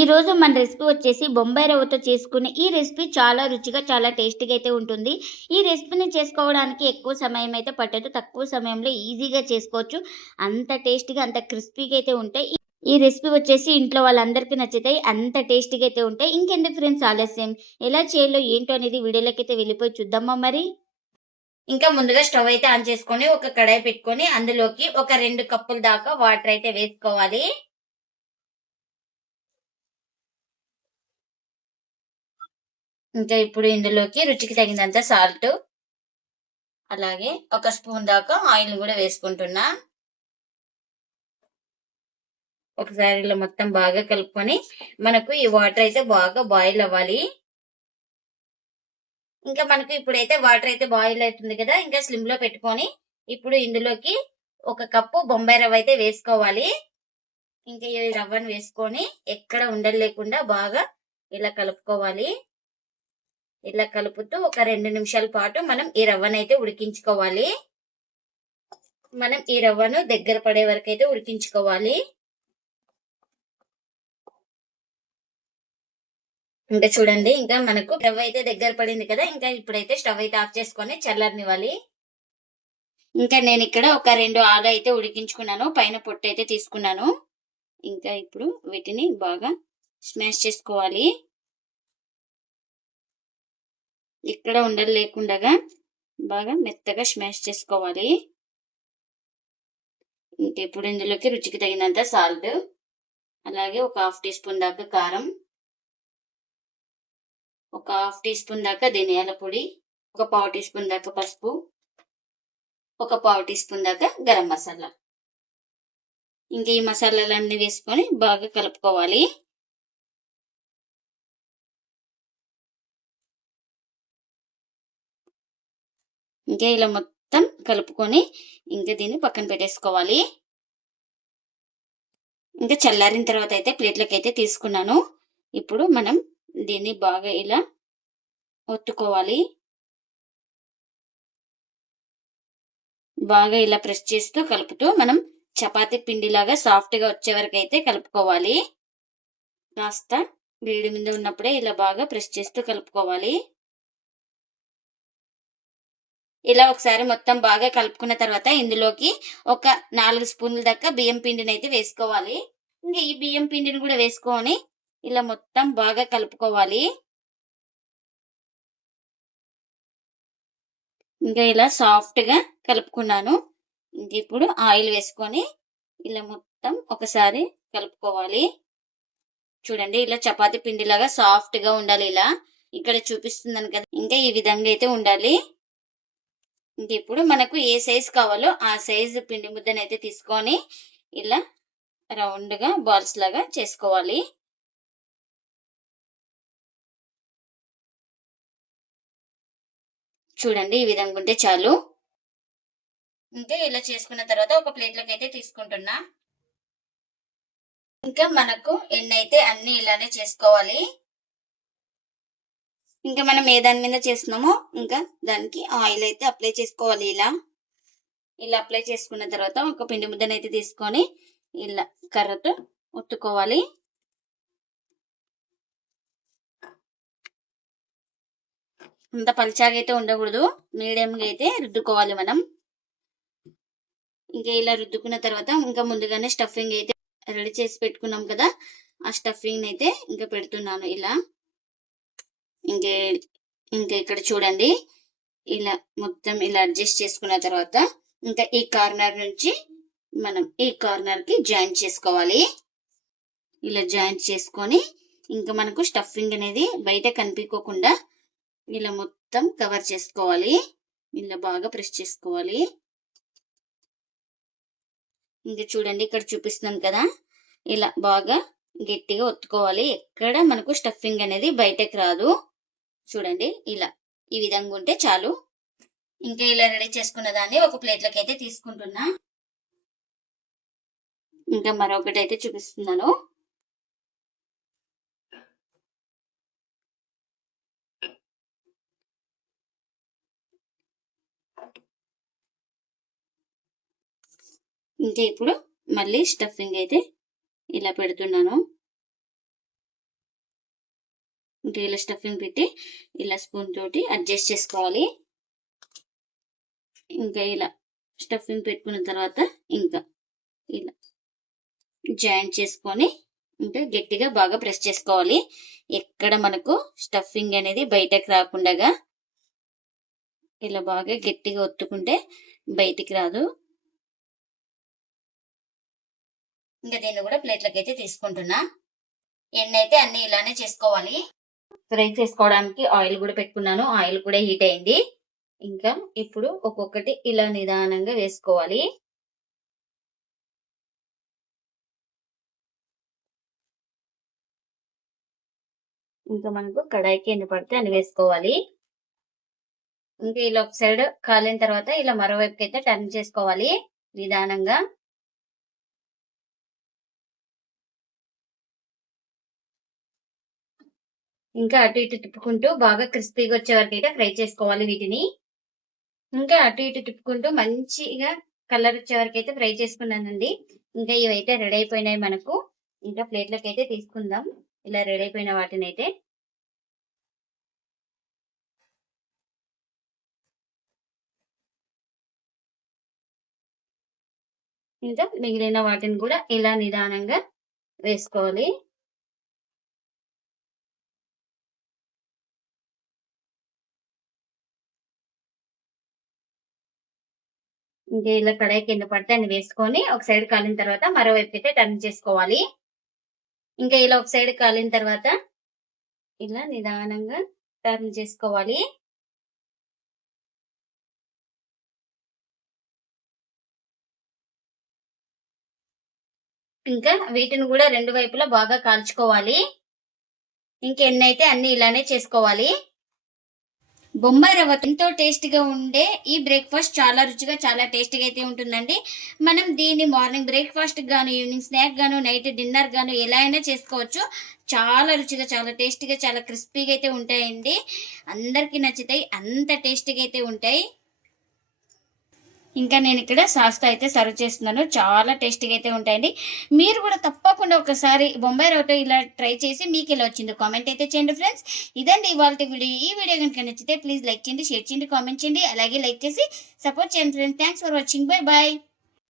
ఈరోజు మన రెసిపీ వచ్చేసి బొంబాయి రవ్వతో చేసుకునే ఈ రెసిపీ చాలా రుచిగా, చాలా టేస్టీగా అయితే ఉంటుంది. ఈ రెసిపీని చేసుకోవడానికి ఎక్కువ సమయం అయితే పట్టదు. తక్కువ సమయంలో ఈజీగా చేసుకోవచ్చు. అంత టేస్టీగా, అంత క్రిస్పీగా అయితే ఉంటాయి. ఈ రెసిపీ వచ్చేసి ఇంట్లో వాళ్ళందరికీ నచ్చుతాయి. అంత టేస్టీగా అయితే ఉంటాయి. ఇంకెందుకు ఫ్రెండ్స్ ఆలస్యం, ఎలా చేయాలో ఏంటో అనేది వీడియోలోకైతే వెళ్ళిపోయి చూద్దామా మరి? ఇంకా ముందుగా స్టవ్ అయితే ఆన్ చేసుకొని ఒక కడాయి పెట్టుకొని అందులోకి ఒక 2 కప్పుల దాకా వాటర్ అయితే వేసుకోవాలి. ఇంకా ఇప్పుడు ఇందులోకి రుచికి తగినంత సాల్ట్, అలాగే ఒక స్పూన్ దాకా ఆయిల్ కూడా వేసుకుంటున్నా. ఒకసారి ఇలా మొత్తం బాగా కలుపుకొని మనకు ఈ వాటర్ అయితే బాగా బాయిల్ అవ్వాలి. ఇంకా మనకు ఇప్పుడైతే వాటర్ అయితే బాయిల్ అవుతుంది కదా, ఇంకా స్లిమ్ లో పెట్టుకొని ఇప్పుడు ఇందులోకి ఒక కప్పు బొంబాయి రవ్వ అయితే వేసుకోవాలి. ఇంకా ఈ రవ్వను వేసుకొని ఎక్కడ ఉండలు లేకుండా బాగా ఇలా కలుపుకోవాలి. ఇలా కలుపుతూ ఒక 2 నిమిషాల పాటు మనం ఈ రవ్వనైతే ఉడికించుకోవాలి. మనం ఈ రవ్వను దగ్గర పడే వరకు అయితే ఉడికించుకోవాలి. ఇంకా చూడండి, ఇంకా మనకు రవ్వ అయితే దగ్గర పడింది కదా, ఇంకా ఇప్పుడైతే స్టవ్ అయితే ఆఫ్ చేసుకొని చల్లారనివ్వాలి. ఇంకా నేను ఇక్కడ ఒక 2 ఆలు అయితే ఉడికించుకున్నాను. పైన పొట్టు అయితే తీసుకున్నాను. ఇంకా ఇప్పుడు వీటిని బాగా స్మాష్ చేసుకోవాలి. ఇక్కడ ఉండలు లేకుండా బాగా మెత్తగా స్మాష్ చేసుకోవాలి. ఇంకా ఇప్పుడు ఇందులోకి రుచికి తగినంత సాల్ట్, అలాగే ఒక హాఫ్ టీ స్పూన్ దాకా కారం, ఒక హాఫ్ టీ స్పూన్ దాకా ధనియాల పొడి, ఒక పావు టీ స్పూన్ దాకా పసుపు, ఒక పావు టీ స్పూన్ దాకా గరం మసాలా. ఇంకా ఈ మసాలాలన్నీ వేసుకొని బాగా కలుపుకోవాలి. ఇంకా ఇలా మొత్తం కలుపుకొని ఇంకా దీన్ని పక్కన పెట్టేసుకోవాలి. ఇంకా చల్లారిన తర్వాత అయితే ప్లేట్లోకి అయితే తీసుకున్నాను. ఇప్పుడు మనం దీన్ని బాగా ఇలా ఒత్తుకోవాలి. బాగా ఇలా ప్రెస్ చేస్తూ కలుపుతూ మనం చపాతీ పిండిలాగా సాఫ్ట్ గా వచ్చే వరకు అయితే కలుపుకోవాలి. కాస్త వేడి మీద ఉన్నప్పుడే ఇలా బాగా ప్రెస్ చేస్తూ కలుపుకోవాలి. ఇలా ఒకసారి మొత్తం బాగా కలుపుకున్న తర్వాత ఇందులోకి ఒక 4 స్పూన్ల దాకా బియ్యం పిండిని అయితే వేసుకోవాలి. ఇంకా ఈ బియ్యం పిండిని కూడా వేసుకొని ఇలా మొత్తం బాగా కలుపుకోవాలి. ఇంకా ఇలా సాఫ్ట్ గా కలుపుకున్నాను. ఇంక ఇప్పుడు ఆయిల్ వేసుకొని ఇలా మొత్తం ఒకసారి కలుపుకోవాలి. చూడండి, ఇలా చపాతీ పిండిలాగా సాఫ్ట్ గా ఉండాలి. ఇలా ఇక్కడ చూపిస్తున్నాను కదా, ఇంకా ఈ విధంగా అయితే ఉండాలి. ఇంక ఇప్పుడు మనకు ఏ సైజ్ కావాలో ఆ సైజు పిండి ముద్దనైతే తీసుకొని ఇలా రౌండ్ గా బాల్స్ లాగా చేసుకోవాలి. చూడండి, ఈ విధంగా ఉంటే చాలు. ఇంకా ఇలా చేసుకున్న తర్వాత ఒక ప్లేట్ లోకి అయితే తీసుకుంటున్నా. ఇంకా మనకు ఎన్ని అయితే అన్ని ఇలానే చేసుకోవాలి. ఇంకా మనం ఏ దాని మీద చేస్తున్నామో ఇంకా దానికి ఆయిల్ అయితే అప్లై చేసుకోవాలి. ఇలా అప్లై చేసుకున్న తర్వాత ఒక పిండి ముద్దనైతే తీసుకొని ఇలా కర్రతో ఒత్తుకోవాలి. అంత పలుచగా అయితే ఉండకూడదు, మీడియంగా అయితే రుద్దుకోవాలి మనం. ఇంకా ఇలా రుద్దుకున్న తర్వాత ఇంకా ముందుగానే స్టఫింగ్ అయితే రెడీ చేసి పెట్టుకున్నాం కదా, ఆ స్టఫింగ్ అయితే ఇంకా పెడుతున్నాను ఇలా. ఇంకే ఇంకా ఇక్కడ చూడండి, ఇలా మొత్తం ఇలా అడ్జస్ట్ చేసుకున్న తర్వాత ఇంకా ఈ కార్నర్ నుంచి మనం ఈ కార్నర్ కి జాయింట్ చేసుకోవాలి. ఇలా జాయింట్ చేసుకొని ఇంకా మనకు స్టఫింగ్ అనేది బయట కనిపించకుండా ఇలా మొత్తం కవర్ చేసుకోవాలి. ఇలా బాగా ప్రెస్ చేసుకోవాలి. ఇంకా చూడండి, ఇక్కడ చూపిస్తున్నాను కదా, ఇలా బాగా గట్టిగా ఒత్తుకోవాలి. ఎక్కడ మనకు స్టఫింగ్ అనేది బయటకు రాదు. చూడండి, ఇలా ఈ విధంగా ఉంటే చాలు. ఇంకా ఇలా రెడీ చేసుకున్న దాన్ని ఒక ప్లేట్ లోకి అయితే తీసుకుంటున్నా. ఇంకా మరొకటి అయితే చూపిస్తున్నాను. ఇంకా ఇప్పుడు మళ్ళీ స్టఫింగ్ అయితే ఇలా పెడుతున్నాను. ఇంకా ఇలా స్టఫింగ్ పెట్టి ఇలా స్పూన్ తోటి అడ్జస్ట్ చేసుకోవాలి. ఇంకా ఇలా స్టఫింగ్ పెట్టుకున్న తర్వాత ఇంకా ఇలా జాయింట్ చేసుకొని ఇంకా గట్టిగా బాగా ప్రెస్ చేసుకోవాలి. ఎక్కడ మనకు స్టఫింగ్ అనేది బయటకు రాకుండా ఇలా బాగా గట్టిగా ఒత్తుకుంటే బయటికి రాదు. ఇంకా దీన్ని కూడా ప్లేట్లోకి అయితే తీసుకుంటున్నా. ఎన్ని అయితే అన్ని ఇలానే చేసుకోవాలి. ఫ్రై చేసుకోవడానికి ఆయిల్ కూడా పెట్టుకున్నాను. ఆయిల్ కూడా హీట్ అయింది. ఇంకా ఇప్పుడు ఒక్కొక్కటి ఇలా నిదానంగా వేసుకోవాలి. ఇంకా మనకు కడాయికి ఎన్ని పడితే అన్ని వేసుకోవాలి. ఇంకా ఇలా ఒక సైడ్ కాలిన తర్వాత ఇలా మరోవైపుకి అయితే టర్న్ చేసుకోవాలి నిదానంగా. ఇంకా అటు ఇటు తిప్పుకుంటూ బాగా క్రిస్పీగా వచ్చే వరకు అయితే ఫ్రై చేసుకోవాలి వీటిని. ఇంకా అటు ఇటు తిప్పుకుంటూ మంచిగా కలర్ వచ్చే వరకు అయితే ఫ్రై చేసుకున్నానండి. ఇంకా ఇవైతే రెడీ అయిపోయినాయి మనకు. ఇంకా ప్లేట్లోకి అయితే తీసుకుందాం ఇలా రెడీ అయిపోయిన వాటిని అయితే. ఇంకా మిగిలిన వాటిని కూడా ఇలా నిదానంగా వేసుకోవాలి. ఇంకా ఇలా కడాయి కింద పడితే అన్ని వేసుకొని ఒక సైడ్ కాలిన తర్వాత మరోవైపు అయితే టర్న్ చేసుకోవాలి. ఇంకా ఇలా ఒక సైడ్ కాలిన తర్వాత ఇలా నిదానంగా టర్న్ చేసుకోవాలి. ఇంకా వీటిని కూడా రెండు వైపులా బాగా కాల్చుకోవాలి. ఇంకెన్నైతే అన్ని ఇలానే చేసుకోవాలి. బొంబాయి రవ్వ ఎంతో టేస్టీగా ఉండే ఈ బ్రేక్ఫాస్ట్ చాలా రుచిగా చాలా టేస్టీగా అయితే ఉంటుందండి. మనం దీన్ని మార్నింగ్ బ్రేక్ఫాస్ట్ గాను, ఈవినింగ్ స్నాక్ గాను, నైట్ డిన్నర్ గాను ఎలా అయినా చేసుకోవచ్చు. చాలా రుచిగా చాలా టేస్టీగా చాలా క్రిస్పీగా అయితే ఉంటాయండి. అందరికీ నచ్చుతాయి. అంత టేస్టీగా అయితే ఉంటాయి. ఇంకా నేను ఇక్కడ సాస్తో అయితే సర్వ్ చేస్తున్నాను. చాలా టేస్టీగా అయితే ఉంటాయండి. మీరు కూడా తప్పకుండా ఒకసారి బొంబాయి రవ్వతో ఇలా ట్రై చేసి మీకు ఎలా వచ్చిందో కామెంట్ అయితే చేయండి ఫ్రెండ్స్. ఇదండి ఇవాళ వీడియో. ఈ వీడియో కనుక నచ్చితే ప్లీజ్ లైక్ చేయండి, షేర్ చేయండి, కామెంట్ చేయండి. అలాగే లైక్ చేసి సపోర్ట్ చేయండి friends. Thanks for watching. Bye bye.